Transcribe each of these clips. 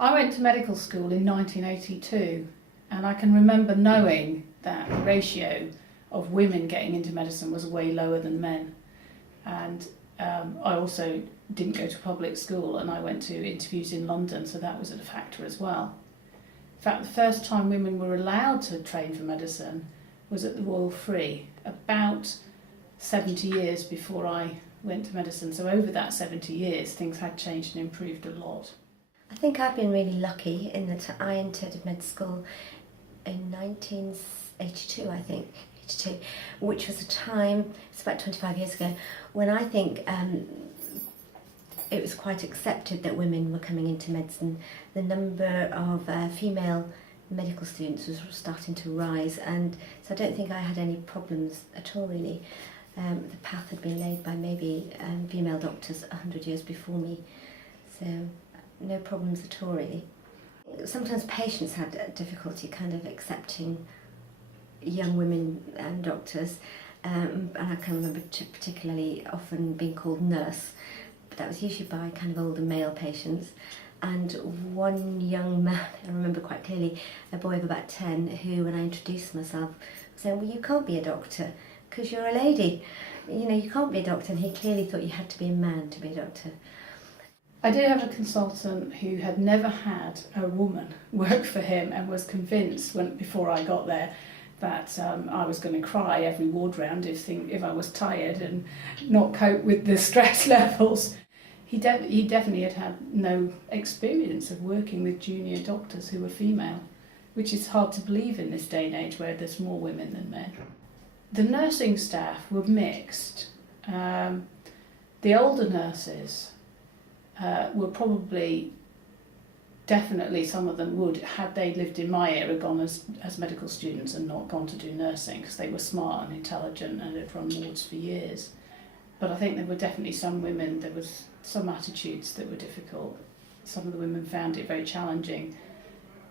I went to medical school in 1982, and I can remember knowing that the ratio of women getting into medicine was way lower than men. And I also didn't go to public school, and I went to interviews in London, so that was a factor as well. In fact, the first time women were allowed to train for medicine was at the Royal Free, about 70 years before I went to medicine. So over that 70 years, things had changed and improved a lot. I think I've been really lucky in that I entered med school in 1982, I think, 82, which was a time, it's about 25 years ago, when I think it was quite accepted that women were coming into medicine. The number of female medical students was starting to rise, and so I don't think I had any problems at all, really. The path had been laid by maybe female doctors 100 years before me, so no problems at all, really. Sometimes patients had difficulty kind of accepting young women and doctors, and I can remember particularly often being called nurse, but that was usually by kind of older male patients. And one young man, I remember quite clearly, a boy of about 10, who, when I introduced myself, was saying, "Well, you can't be a doctor because you're a lady. You know, you can't be a doctor." And he clearly thought you had to be a man to be a doctor. I did have a consultant who had never had a woman work for him and was convinced before I got there that I was going to cry every ward round if I was tired and not cope with the stress levels. He definitely had no experience of working with junior doctors who were female, which is hard to believe in this day and age where there's more women than men. The nursing staff were mixed. The older nurses were probably, definitely some of them would, had they lived in my era, gone as medical students and not gone to do nursing, because they were smart and intelligent and had run wards for years. But I think there were definitely some women, there was some attitudes that were difficult. Some of the women found it very challenging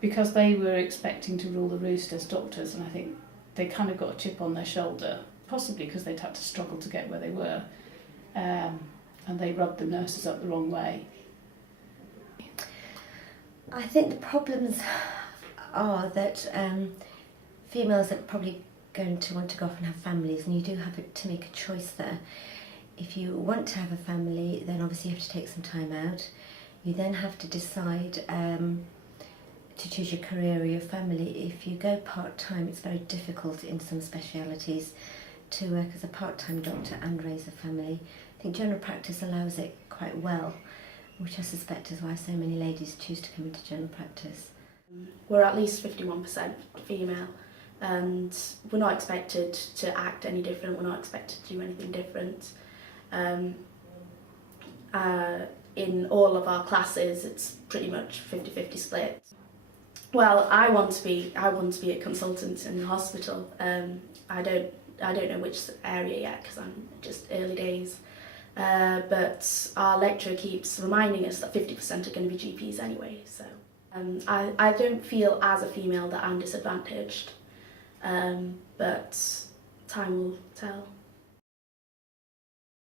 because they were expecting to rule the roost as doctors, and I think they kind of got a chip on their shoulder, possibly because they'd had to struggle to get where they were, and they rubbed the nurses up the wrong way. I think the problems are that females are probably going to want to go off and have families, and you do have to make a choice there. If you want to have a family, then obviously you have to take some time out. You then have to decide to choose your career or your family. If you go part-time, it's very difficult in some specialities to work as a part-time doctor and raise a family. I think general practice allows it quite well, which I suspect is why so many ladies choose to come into general practice. We're at least 51% female, and we're not expected to act any different, we're not expected to do anything different. In all of our classes, it's pretty much 50-50 split. Well, I want to be a consultant in the hospital. I don't know which area yet because I'm just early days. But our lecturer keeps reminding us that 50% are going to be GPs anyway. So I don't feel as a female that I'm disadvantaged, but time will tell.